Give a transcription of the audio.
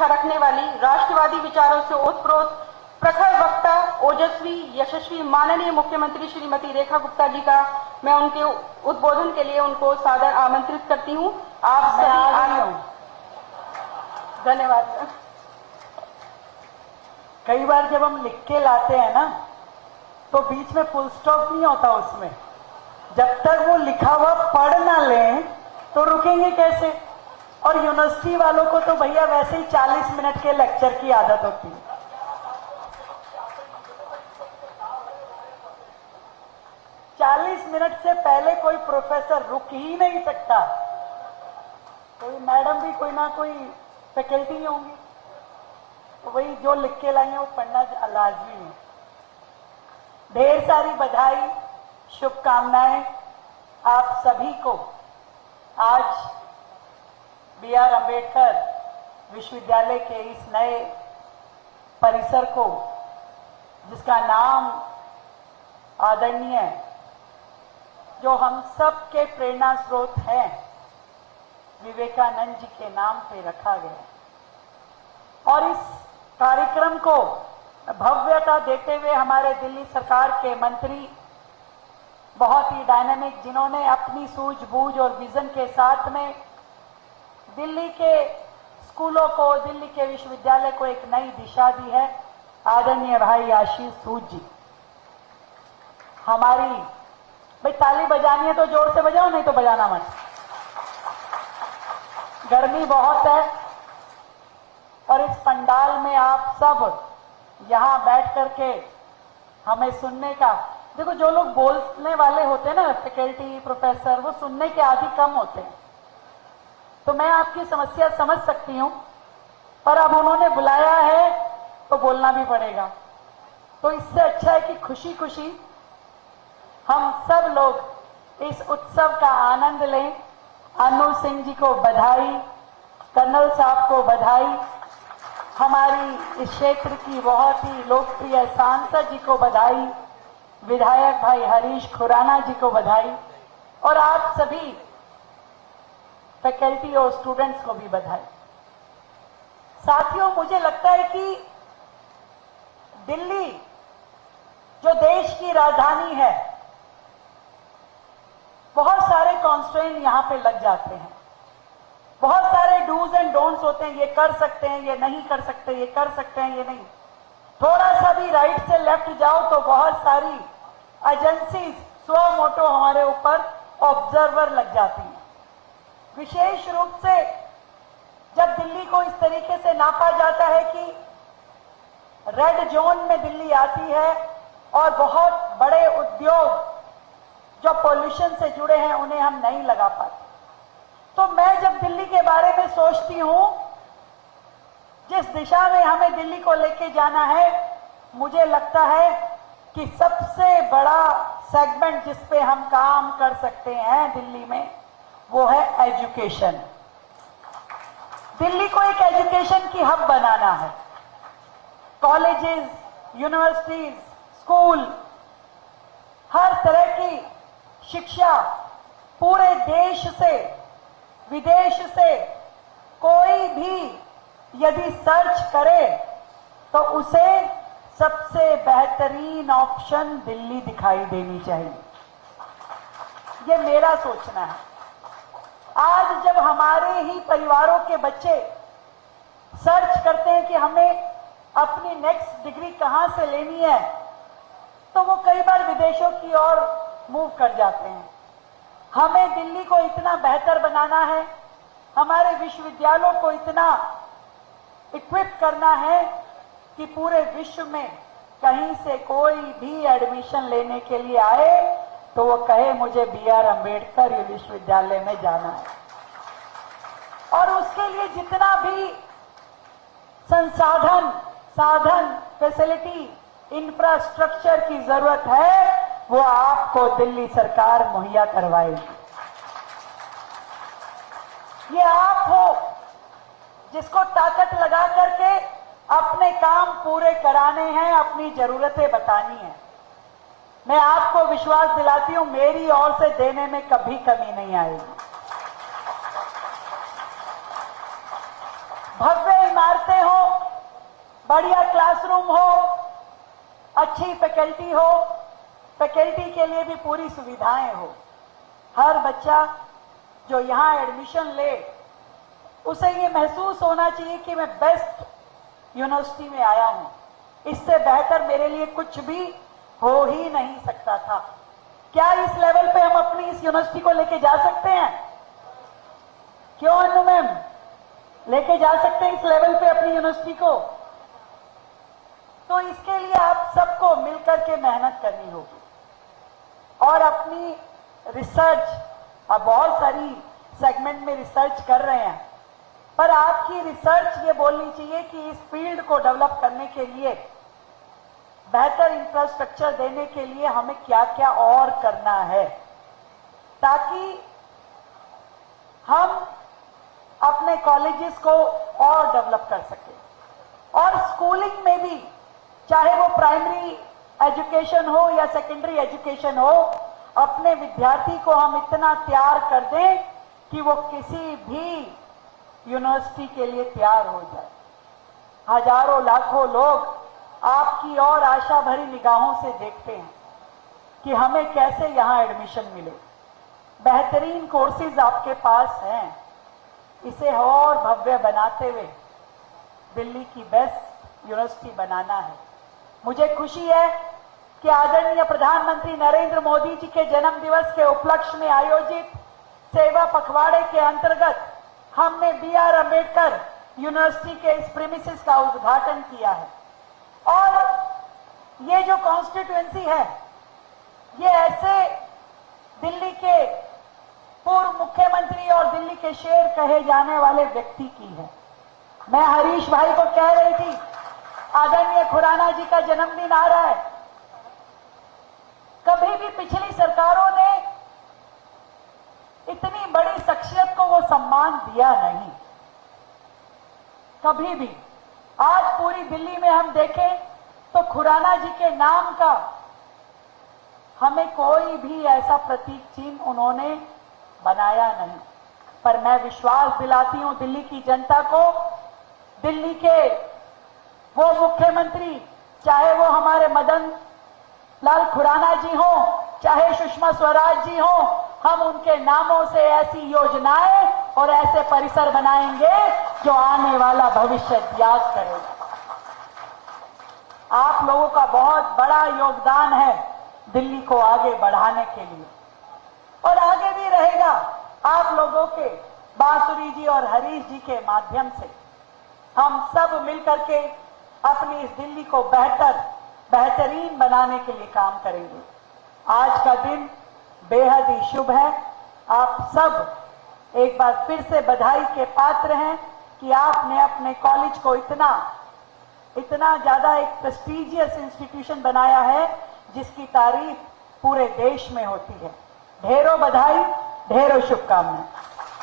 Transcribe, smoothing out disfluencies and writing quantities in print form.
इच्छा रखने वाली, राष्ट्रवादी विचारों से ओतप्रोत प्रखर वक्ता, ओजस्वी, यशस्वी माननीय मुख्यमंत्री श्रीमती रेखा गुप्ता जी का मैं उनके उद्बोधन के लिए उनको सादर आमंत्रित करती हूँ। आप सभी धन्यवाद। कई बार जब हम लिख के लाते हैं ना, तो बीच में फुल स्टॉप नहीं होता उसमें। जब तक वो लिखा हुआ पढ़ ना लें तो रुकेंगे कैसे? और यूनिवर्सिटी वालों को तो भैया वैसे ही 40 मिनट के लेक्चर की आदत होती है। मिनट से पहले कोई प्रोफेसर रुक ही नहीं सकता। कोई मैडम भी कोई ना कोई फैकल्टी होंगी, तो वही जो लिख के लाई है वो पढ़ना लाजमी है। ढेर सारी बधाई, शुभकामनाएं आप सभी को। आज बी.आर. अम्बेडकर विश्वविद्यालय के इस नए परिसर को, जिसका नाम आदरणीय, जो हम सब के प्रेरणा स्रोत हैं, विवेकानंद जी के नाम पे रखा गया। और इस कार्यक्रम को भव्यता देते हुए हमारे दिल्ली सरकार के मंत्री बहुत ही डायनामिक, जिन्होंने अपनी सूझबूझ और विजन के साथ में दिल्ली के स्कूलों को, दिल्ली के विश्वविद्यालय को एक नई दिशा दी है, आदरणीय भाई आशीष सूद जी। हमारी भाई ताली बजानी है तो जोर से बजाओ, नहीं तो बजाना मत। गर्मी बहुत है और इस पंडाल में आप सब यहां बैठ करके हमें सुनने का, देखो जो लोग बोलने वाले होते हैं ना, फैकल्टी, प्रोफेसर, वो सुनने के आदि कम होते हैं। तो मैं आपकी समस्या समझ सकती हूं, पर अब उन्होंने बुलाया है तो बोलना भी पड़ेगा। तो इससे अच्छा है कि खुशी खुशी हम सब लोग इस उत्सव का आनंद लें। अनु सिंह जी को बधाई, कर्नल साहब को बधाई, हमारी इस क्षेत्र की बहुत ही लोकप्रिय सांसद जी को बधाई, विधायक भाई हरीश खुराना जी को बधाई, और आप सभी फैकल्टी और स्टूडेंट्स को भी बधाई। साथियों, मुझे लगता है कि दिल्ली जो देश की राजधानी है, बहुत सारे कॉन्स्ट्रेंट यहां पे लग जाते हैं, बहुत सारे डूज एंड डोंट्स होते हैं, ये कर सकते हैं, ये नहीं कर सकते, ये कर सकते हैं, ये नहीं। थोड़ा सा भी राइट से लेफ्ट जाओ तो बहुत सारी एजेंसीज स्व मोटो हमारे ऊपर ऑब्जर्वर लग जाती हैं। विशेष रूप से जब दिल्ली को इस तरीके से नापा जाता है कि रेड जोन में दिल्ली आती है और बहुत बड़े उद्योग जो पोल्यूशन से जुड़े हैं उन्हें हम नहीं लगा पाते। तो मैं जब दिल्ली के बारे में सोचती हूं, जिस दिशा में हमें दिल्ली को लेके जाना है, मुझे लगता है कि सबसे बड़ा सेगमेंट जिस पे हम काम कर सकते हैं दिल्ली में, वो है एजुकेशन। दिल्ली को एक एजुकेशन की हब बनाना है। कॉलेजेस, यूनिवर्सिटीज, स्कूल, हर तरह की शिक्षा पूरे देश से, विदेश से कोई भी यदि सर्च करे तो उसे सबसे बेहतरीन ऑप्शन दिल्ली दिखाई देनी चाहिए। ये मेरा सोचना है। आज जब हमारे ही परिवारों के बच्चे सर्च करते हैं कि हमें अपनी नेक्स्ट डिग्री कहां से लेनी है, तो वो कई बार विदेशों की ओर मूव कर जाते हैं। हमें दिल्ली को इतना बेहतर बनाना है, हमारे विश्वविद्यालयों को इतना इक्विप करना है कि पूरे विश्व में कहीं से कोई भी एडमिशन लेने के लिए आए तो वो कहे मुझे बी.आर. अम्बेडकर विश्वविद्यालय में जाना है। और उसके लिए जितना भी संसाधन, साधन, फैसिलिटी, इंफ्रास्ट्रक्चर की जरूरत है, वो आपको दिल्ली सरकार मुहैया करवाएगी। ये आप हो जिसको ताकत लगा करके अपने काम पूरे कराने हैं, अपनी जरूरतें बतानी है। मैं आपको विश्वास दिलाती हूं, मेरी ओर से देने में कभी कमी नहीं आएगी। भव्य इमारत इमारतें हो, बढ़िया क्लासरूम हो, अच्छी फैकल्टी हो, फैकल्टी के लिए भी पूरी सुविधाएं हो। हर बच्चा जो यहाँ एडमिशन ले उसे ये महसूस होना चाहिए कि मैं बेस्ट यूनिवर्सिटी में आया हूं, इससे बेहतर मेरे लिए कुछ भी हो ही नहीं सकता था। क्या इस लेवल पे हम अपनी इस यूनिवर्सिटी को लेके जा सकते हैं? क्यों अनु मैम, लेके जा सकते हैं इस लेवल पे अपनी यूनिवर्सिटी को? तो इसके लिए आप सबको मिलकर के मेहनत करनी होगी और अपनी रिसर्च, अब बहुत सारी सेगमेंट में रिसर्च कर रहे हैं, पर आपकी रिसर्च ये बोलनी चाहिए कि इस फील्ड को डेवलप करने के लिए, बेहतर इंफ्रास्ट्रक्चर देने के लिए हमें क्या क्या और करना है, ताकि हम अपने कॉलेजेस को और डेवलप कर सकें। और स्कूलिंग में भी, चाहे वो प्राइमरी एजुकेशन हो या सेकेंडरी एजुकेशन हो, अपने विद्यार्थी को हम इतना तैयार कर दें कि वो किसी भी यूनिवर्सिटी के लिए तैयार हो जाए। हजारों लाखों लोग आपकी और आशा भरी निगाहों से देखते हैं कि हमें कैसे यहां एडमिशन मिले। बेहतरीन कोर्सेज आपके पास हैं, इसे और भव्य बनाते हुए दिल्ली की बेस्ट यूनिवर्सिटी बनाना है। मुझे खुशी है कि आदरणीय प्रधानमंत्री नरेंद्र मोदी जी के जन्म दिवस के उपलक्ष्य में आयोजित सेवा पखवाड़े के अंतर्गत हमने बी.आर. अम्बेडकर यूनिवर्सिटी के इस प्रीमिसेस का उद्घाटन किया है। और ये जो कॉन्स्टिट्यूएंसी है, ये ऐसे दिल्ली के पूर्व मुख्यमंत्री और दिल्ली के शेर कहे जाने वाले व्यक्ति की है। मैं हरीश भाई को कह रही थी, आदरणीय खुराना जी का जन्मदिन आ रहा है। कभी भी पिछली सरकारों ने इतनी बड़ी शख्सियत को वो सम्मान दिया नहीं, कभी भी। आज पूरी दिल्ली में हम देखें तो खुराना जी के नाम का हमें कोई भी ऐसा प्रतीक चिन्ह उन्होंने बनाया नहीं। पर मैं विश्वास दिलाती हूं दिल्ली की जनता को, दिल्ली के वो मुख्यमंत्री, चाहे वो हमारे मदन लाल खुराना जी हो, चाहे सुषमा स्वराज जी हो, हम उनके नामों से ऐसी योजनाएं और ऐसे परिसर बनाएंगे जो आने वाला भविष्य याद करेगा। आप लोगों का बहुत बड़ा योगदान है दिल्ली को आगे बढ़ाने के लिए, और आगे भी रहेगा। आप लोगों के, बांसुरी जी और हरीश जी के माध्यम से हम सब मिलकर के अपनी इस दिल्ली को बेहतरीन बनाने के लिए काम करेंगे। आज का दिन बेहद ही शुभ है। आप सब एक बार फिर से बधाई के पात्र हैं कि आपने अपने कॉलेज को इतना ज्यादा एक प्रेस्टीजियस इंस्टीट्यूशन बनाया है जिसकी तारीफ पूरे देश में होती है। ढेरों बधाई, ढेरों शुभकामनाएं।